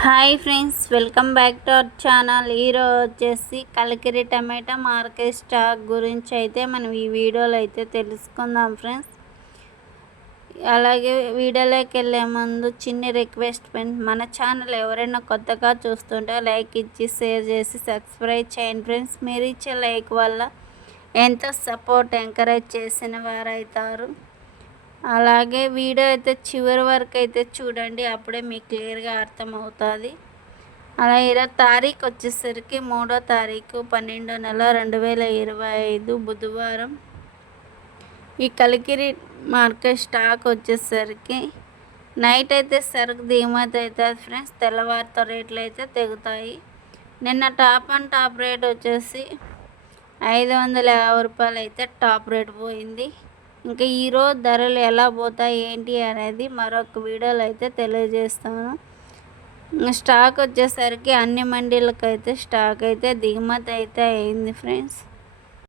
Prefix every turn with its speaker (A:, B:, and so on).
A: Hi friends welcome back to our channel ఈరోజు వచ్చేసి కలికిరి టమాటా market stock గురించి అయితే మనం ఈ వీడియోలో అయితే తెలుసుకుందాం ఫ్రెండ్స్ అలాగే వీడియోలోకి వెళ్ళే ముందు చిన్ని రిక్వెస్ట్ మన ఛానల్ ఎవరైనా కొత్తగా చూస్తుంటే లైక్ ఇచ్చి షేర్ చేసి సబ్స్క్రైబ్ చేయండి ఫ్రెండ్స్ మీరు ఇచ్చే లైక్ వల్ల ఎంతో సపోర్ట్ ఎంకరేజ్ చేసిన వారైతారు. అలాగే వీడియో అయితే చివరి వరకు అయితే చూడండి అప్పుడే మీకు క్లియర్గా అర్థమవుతుంది. అలా ఇరవై తారీఖు వచ్చేసరికి మూడో తారీఖు పన్నెండో నెల రెండు వేల ఇరవై ఐదు బుధవారం. ఈ కలికిరి మార్కెట్ స్టాక్ వచ్చేసరికి నైట్ అయితే సరుకు దిగుమతి అవుతుంది ఫ్రెండ్స్ తెల్లవారితో రేట్లు అయితే తెగుతాయి. నిన్న టాప్ అండ్ టాప్ రేట్ వచ్చేసి ఐదు వందల యాభై రూపాయలు అయితే టాప్ రేట్ పోయింది. ఇంకా ఈరోజు ధరలు ఎలా పోతాయి ఏంటి అనేది మరొక వీడియోలో అయితే తెలియజేస్తాను. స్టాక్ వచ్చేసరికి అన్ని మండీలకు అయితే స్టాక్ అయితే దిగుమతి అయితే అయింది ఫ్రెండ్స్.